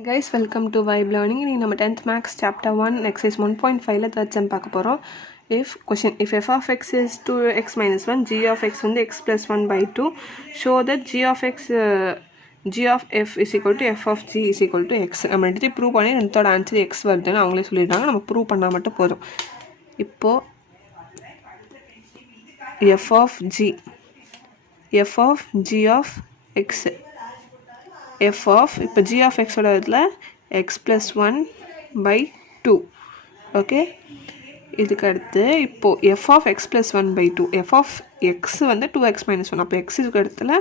Hi guys, welcome to Vibe Learning. இன்னைக்கு நம்ம 10th Maths Chapter 1 Exercise 1.5ல third sum பார்க்க போகிறோம். If f of x is 2x minus 1, g of x வந்து x plus 1 by 2, show that g of f is equal to f of g is equal to x. நம்ம எடுத்து prove பண்ணி ரெண்டோட answer x வருதுன்னு அவங்களே சொல்லியிருக்காங்க. நம்ம prove பண்ணால் மட்டும் போதும். இப்போது f of g of x, f of இப்போ g of x ஓட இதில் x plus 1 by 2. ஓகே, இதுக்கு அடுத்து இப்போது f of x plus 1 by 2, f of x வந்து 2x minus 1. அப்போ x இதுக்கு இடத்துல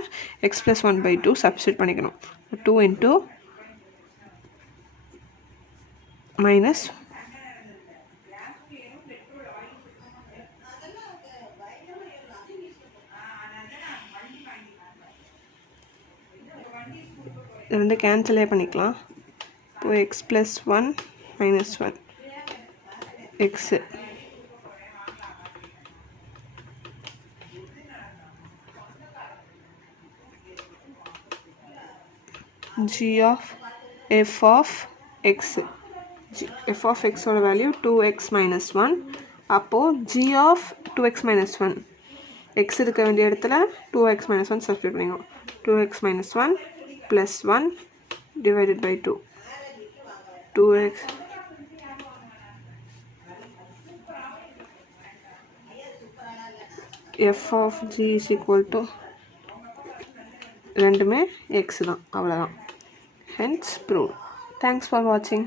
x plus 1 by 2 சப்ஸ்டிட் பண்ணிக்கணும். 2 into minus ரெண்டு கேன்சலே பண்ணிக்கலாம். இப்போ X plus 1 minus 1 x g of f of x, f of x ஓட வேல்யூ 2x minus 1. அப்போது g of 2x minus 1, x இருக்க வேண்டிய இடத்துல 2x minus 1 சப்ஸ்டிட் பண்ணிக்கணும். 2x minus 1 plus 1 divided by 2, 2x f of g is equal to ரெண்டுமே x தான், அவ்வளோதான். Hence proved. Thanks for watching.